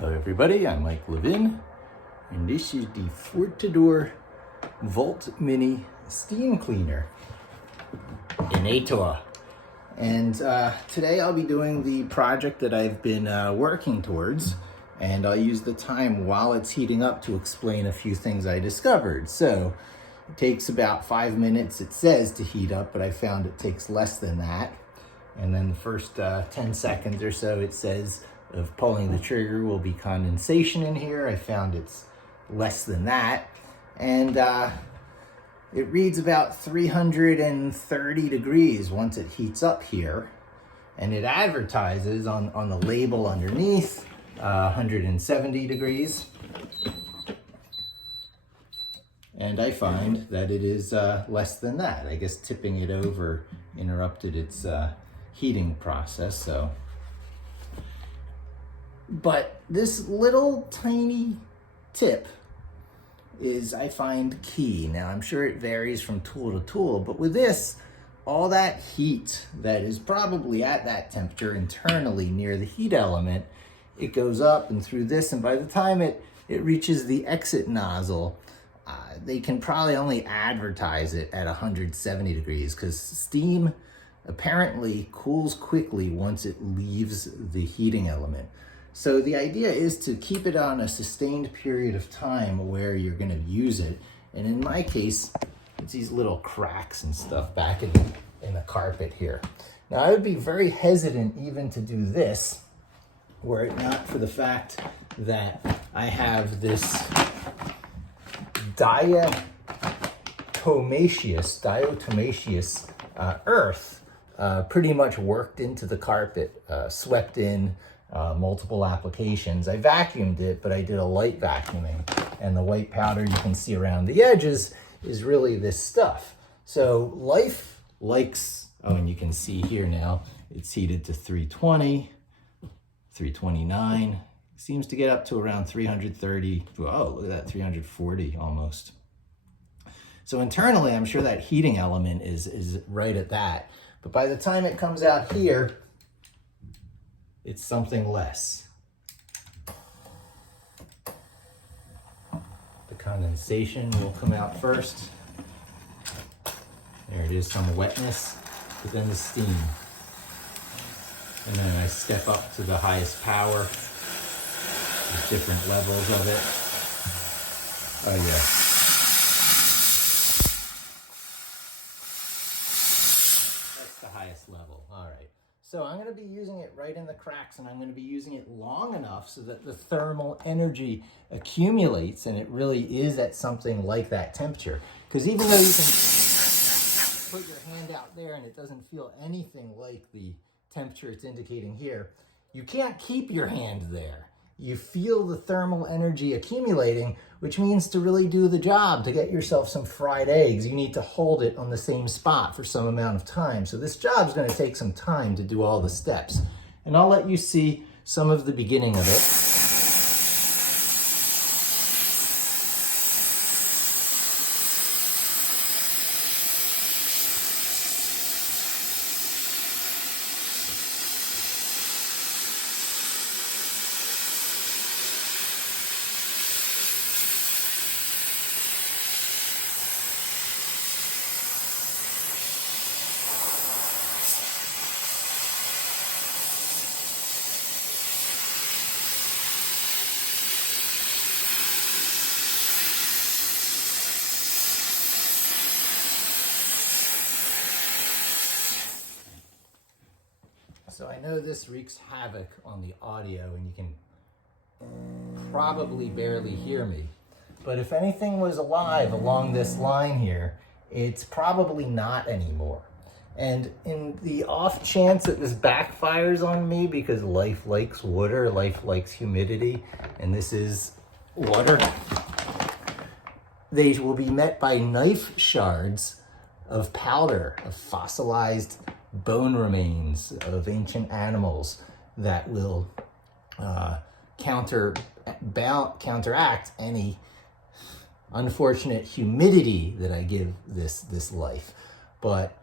Hello everybody, I'm Mike Levin, and this is the Fortador Volt Mini Steam Cleaner in Ator. And today I'll be doing the project that I've been working towards, and I'll use the time while it's heating up to explain a few things I discovered. So it takes about 5 minutes, it says, to heat up, but I found it takes less than that. And then the first 10 seconds or so, it says, of pulling the trigger will be condensation in here. I found it's less than that. And it reads about 330 degrees once it heats up here. And it advertises on the label underneath 170 degrees. And I find that it is less than that. I guess tipping it over interrupted its heating process, so. But this little tiny tip is, I find, key. Now, I'm sure it varies from tool to tool, but with this, all that heat that is probably at that temperature internally near the heat element, it goes up and through this, and by the time it reaches the exit nozzle, they can probably only advertise it at 170 degrees because steam apparently cools quickly once it leaves the heating element. So the idea is to keep it on a sustained period of time where you're going to use it. And in my case, it's these little cracks and stuff back in the carpet here. Now, I would be very hesitant even to do this were it not for the fact that I have this diatomaceous earth pretty much worked into the carpet, swept in multiple applications. I vacuumed it, but I did a light vacuuming, and the white powder you can see around the edges is really this stuff. So life likes, oh, and you can see here now, it's heated to 320, 329, seems to get up to around 330. Oh, look at that, 340 almost. So internally, I'm sure that heating element is right at that. But by the time it comes out here, it's something less. The condensation will come out first. There it is, some wetness, but then the steam. And then I step up to the highest power. There's different levels of it. Oh yeah. That's the highest level, all right. So I'm gonna be using it right in the cracks, and I'm gonna be using it long enough so that the thermal energy accumulates and it really is at something like that temperature. Because even though you can put your hand out there and it doesn't feel anything like the temperature it's indicating here, you can't keep your hand there. You feel the thermal energy accumulating, which means to really do the job, to get yourself some fried eggs, you need to hold it on the same spot for some amount of time. So this job is going to take some time to do all the steps. And I'll let you see some of the beginning of it. So I know this wreaks havoc on the audio and you can probably barely hear me. But if anything was alive along this line here, it's probably not anymore. And in the off chance that this backfires on me, because life likes water, life likes humidity, and this is water, they will be met by knife shards of powder, of fossilized bone remains of ancient animals that will counteract any unfortunate humidity that I give this life. But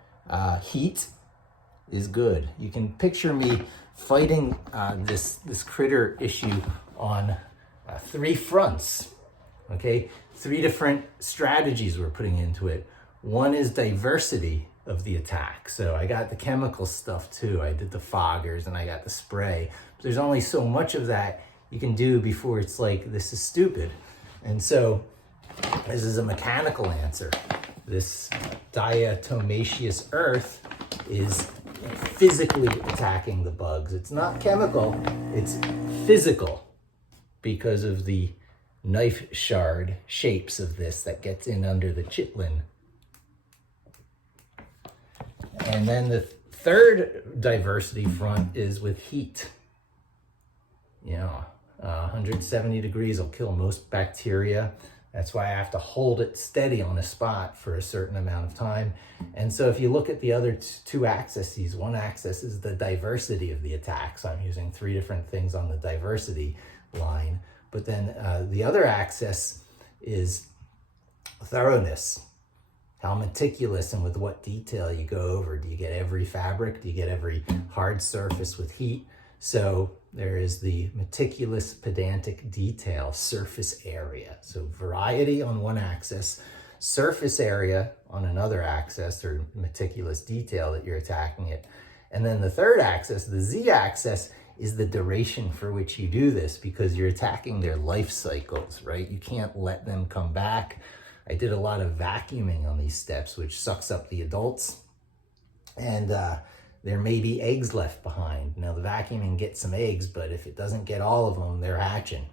heat is good. You can picture me fighting this critter issue on 3 fronts, okay? 3 different strategies we're putting into it. One is diversity of the attack. So I got the chemical stuff too. I did the foggers and I got the spray. But there's only so much of that you can do before it's like, this is stupid. And so this is a mechanical answer. This diatomaceous earth is physically attacking the bugs. It's not chemical, it's physical because of the knife shard shapes of this that gets in under the chitlin. And then the third diversity front is with heat. 170 degrees will kill most bacteria. That's why I have to hold it steady on a spot for a certain amount of time. And so if you look at the other 2 axes, one axis is the diversity of the attack. So I'm using 3 different things on the diversity line. But then the other axis is thoroughness. How meticulous and with what detail you go over. Do you get every fabric? Do you get every hard surface with heat? So there is the meticulous, pedantic detail, surface area. So variety on one axis, surface area on another axis, or meticulous detail that you're attacking it. And then the third axis, the z-axis, is the duration for which you do this, because you're attacking their life cycles, right? You can't let them come back. I did a lot of vacuuming on these steps, which sucks up the adults. And there may be eggs left behind. Now the vacuuming gets some eggs, but if it doesn't get all of them, they're hatching.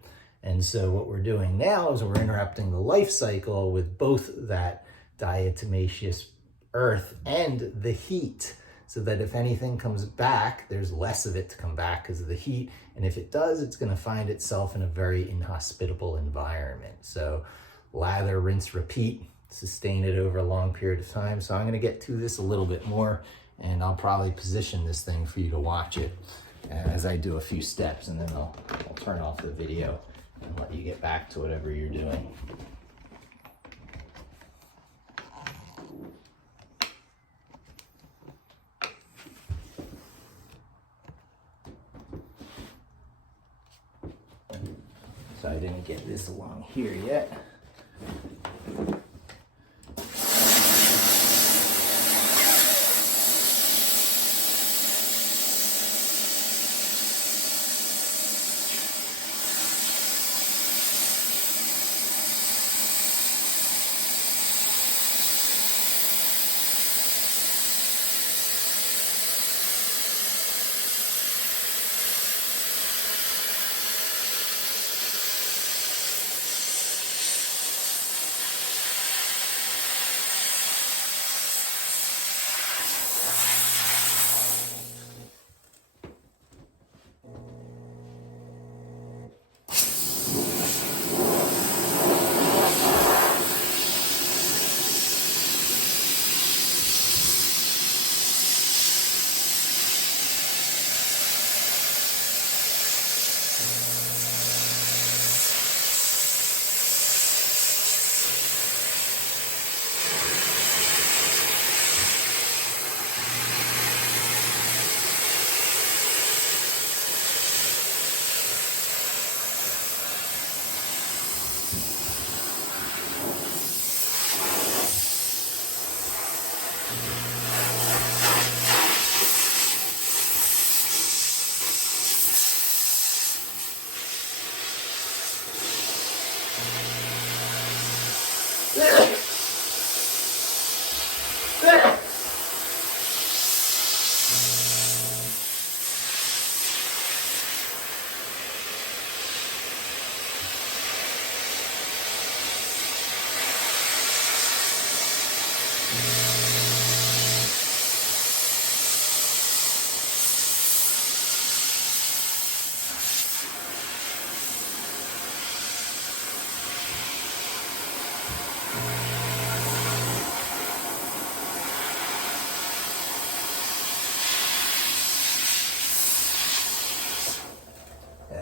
And so what we're doing now is we're interrupting the life cycle with both that diatomaceous earth and the heat, so that if anything comes back, there's less of it to come back because of the heat. And if it does, it's going to find itself in a very inhospitable environment. So lather, rinse, repeat, sustain it over a long period of time. So I'm going to get to this a little bit more, and I'll probably position this thing for you to watch it as I do a few steps, and then I'll turn off the video and let you get back to whatever you're doing. So I didn't get this along here yet.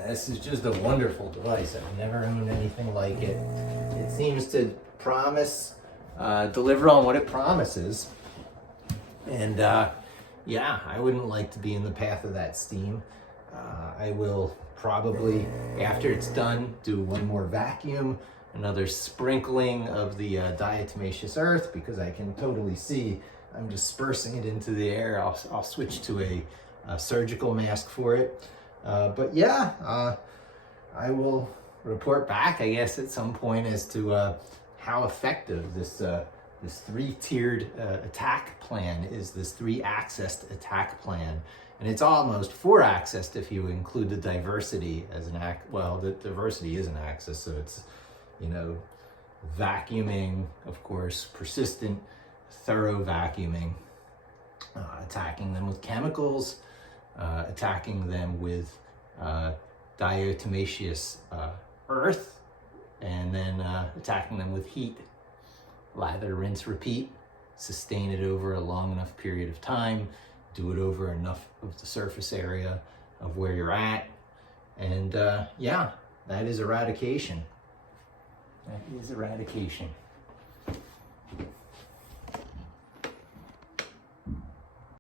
This is just a wonderful device. I've never owned anything like it. It seems to promise, deliver on what it promises. And yeah, I wouldn't like to be in the path of that steam. I will probably, after it's done, do one more vacuum, another sprinkling of the diatomaceous earth, because I can totally see I'm dispersing it into the air. I'll switch to a surgical mask for it. But yeah, I will report back, I guess, at some point as to how effective this three-tiered attack plan is, this three-accessed attack plan. And it's almost four-accessed if you include the diversity as an well, the diversity is an axis, so it's, you know, vacuuming, of course, persistent, thorough vacuuming, attacking them with chemicals, attacking them with diatomaceous earth, and then attacking them with heat. Lather, rinse, repeat. Sustain it over a long enough period of time. Do it over enough of the surface area of where you're at. And yeah, that is eradication. That is eradication.